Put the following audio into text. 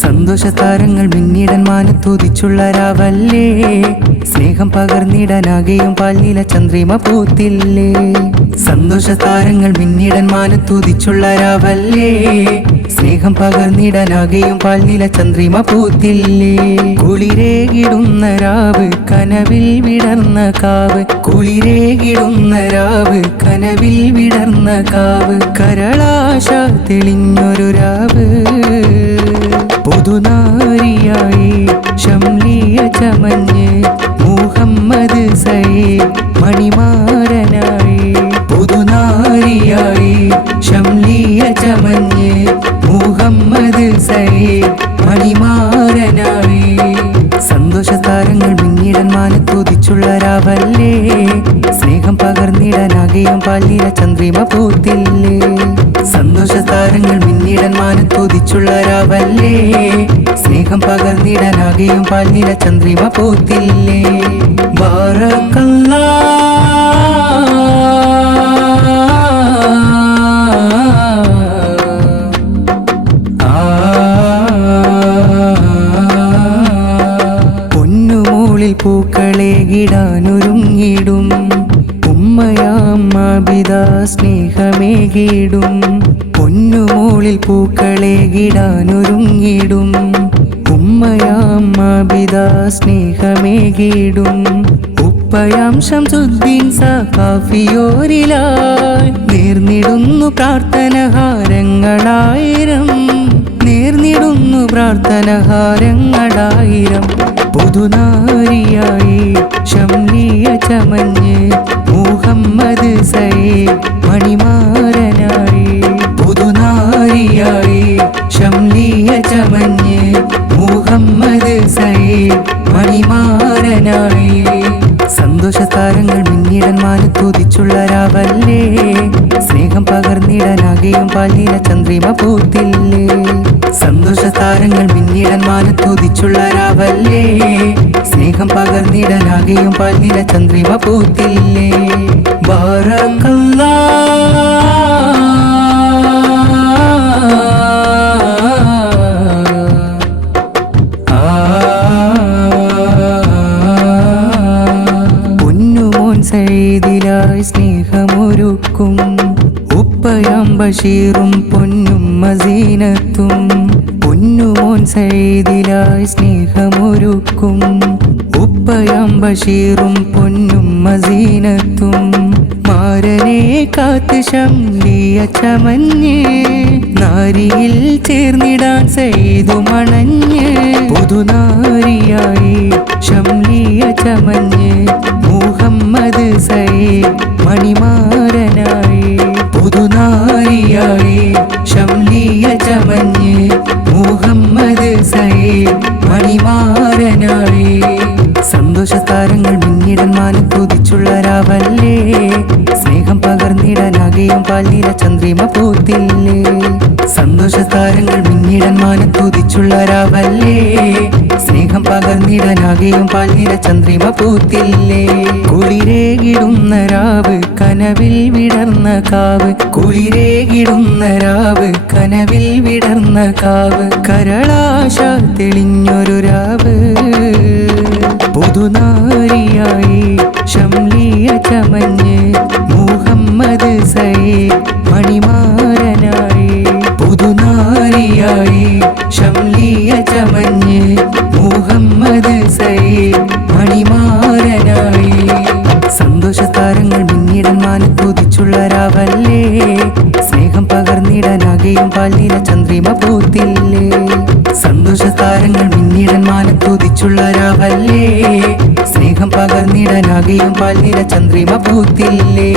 സന്തോഷതാരങ്ങൾ മിന്നിടൻ മാനത്തുദിച്ചുള്ള രാവല്ലേ, സ്നേഹം പകർന്നിടാനാകെയും പാൽനീല ചന്ദ്രിമ പൂത്തില്ലേ. സന്തോഷതാരങ്ങൾ മിന്നിടൻ മാനത്തുദിച്ചുള്ള രാവല്ലേ, സ്നേഹം പകർന്നിടാനാകെയും പാൽനീല ചന്ദ്രിമ പൂത്തില്ലേ. കുളിരേകിടുന്ന രാവ് കനവിൽ വിടർന്ന കാവ്, കുളിരേകിടുന്ന രാവ് കനവിൽ വിടർന്ന കാവ്, കരളാശ തെളിഞ്ഞൊരു രാവ്. പുതുനാരിയായി ശംലിയ ചമഞ്ഞ് മുഹമ്മദ് സയ്യിദ് മണിമാരനായി. പുതുനാരിയായി ശംലിയ ചമഞ്ഞ് മുഹമ്മദ് സയ്യിദ് മണിമാരനായി. സന്തോഷതാരങ്ങൾ മിന്നിടൻ മാനത്തുദിച്ചുള്ള രാവല്ലേ, സ്നേഹം പകർന്നിടാനാകെയും പാൽനീല ചന്ദ്രിമ പൂത്തില്ലേ. സന്തോഷതാരങ്ങൾ മിന്നിടൻ മാനത്തുദിച്ചുള്ള രാവല്ലേ, സ്നേഹം പകർന്നിടാനാകെയും പാൽനീല ചന്ദ്രിമ പൂത്തില്ലേ. ബാറക്കല്ലാഹ് പൂക്കളേകിടാനൊരുങ്ങിടും ഉമ്മയാമ്മാബിത സ്നേഹമേകിടും. പൊന്നുമൂളിൽ പൂക്കളേകിടാനൊരുങ്ങിടും ഉമ്മയാമ്മാബിത സ്നേഹമേകിടും. ഉപ്പയാം ശംസുദ്ദീൻ സഖാഫിയോരിലായി നേർന്നിടുന്നു പ്രാർത്ഥനഹാരങ്ങളായിരം, നേർന്നിടുന്നു പ്രാർത്ഥനഹാരങ്ങളായിരം. പുതുനാരിയായി ശംലിയ ചമഞ്ഞ് മുഹമ്മദ് സയ്യിദ് മണിമാരനായി. പുതുനാരിയായി ശംലിയ ചമഞ്ഞ് മുഹമ്മദ് സയ്യിദ് മണിമാരനായി. സന്തോഷതാരങ്ങൾ മിന്നിടൻ മാനത്തുദിച്ചുള്ള രാവല്ലേ, സ്നേഹം പകർന്നിടാനാകെയും പാൽനീല ചന്ദ്രിമ പൂത്തില്ലേ. സന്തോഷതാരങ്ങൾ മിന്നിടൻ മാനത്തുദിച്ചുള്ള രാവല്ലേ, സ്നേഹം പകർന്നിടാനാകെയും പാൽനീല ചന്ദ്രിമ പൂത്തില്ലേ. പൊന്നുമോൻ സയ്യിദിലായി സ്നേഹമൊരുക്കും ഉപ്പയാം ബഷീറും പൊന്നും മസീനത്തും. പൊന്നുമോൻ സയ്യിദിലായി സ്നേഹമൊരുക്കും ഉപ്പയാം ബഷീറും പൊന്നും മസീനത്തും. മാരനെ കാത്ത് ശംലിയ ചമഞ്ഞ് നാരിയിൽ ചേർന്നിടാൻ സയ്യിദു മണഞ്ഞ്. പുതുനാരിയായി ശംലിയ ചമഞ്ഞ് മുഹമ്മദ് സയ്യിദ് മണിമാരനായി. പുതുനാരിയായി ശംലിയ ചമഞ്ഞ് മുഹമ്മദ് സയ്യിദ് മണിമാരനായി. സന്തോഷതാരങ്ങൾ മിന്നിടൻ മാനത്തുദിച്ചുള്ള രാവല്ലേ, സ്നേഹം പകർന്നിടാനാകെയും പാൽനീല ചന്ദ്രിമ പൂത്തില്ലേ. സന്തോഷതാരങ്ങൾ മിന്നിടൻ മാനത്തുദിച്ചുള്ള രാവല്ലേ, സ്നേഹം പകർന്നിടാനാകെയും പാൽനീല ചന്ദ്രിമ പൂത്തില്ലേ. കുളിരേകിടുന്ന രാവ് കനവിൽ വിടർന്ന കാവ്, കുളിരേകിടുന്ന രാവ് കനവിൽ വിടർന്ന കാവ്, കരളാശ തെളിഞ്ഞൊരു രാവ്. പുതുനാരിയായി ശംലിയ ചമഞ്ഞ് മുഹമ്മദ് സയ്യിദ് മണിമാരനായി. പുതുനാരിയായി ശംലിയ ചമഞ്ഞ് മുഹമ്മദ് സയ്യിദ് മണിമാരനായി. സന്തോഷതാരങ്ങൾ മിന്നിടൻ മാനത്തുദിച്ചുള്ള രാവല്ലേ, സ്നേഹം പകർന്നിടാനാകെയും പാൽനീല ചന്ദ്രിമ പൂത്തില്ലേ. സന്തോഷതാരങ്ങൾ മിന്നിടൻ മാനത്തുദിച്ചുള്ള രാവല്ലേ, സ്നേഹം പകർന്നിടാനാകെയും പാൽനീല ചന്ദ്രിമ പൂത്തില്ലേ.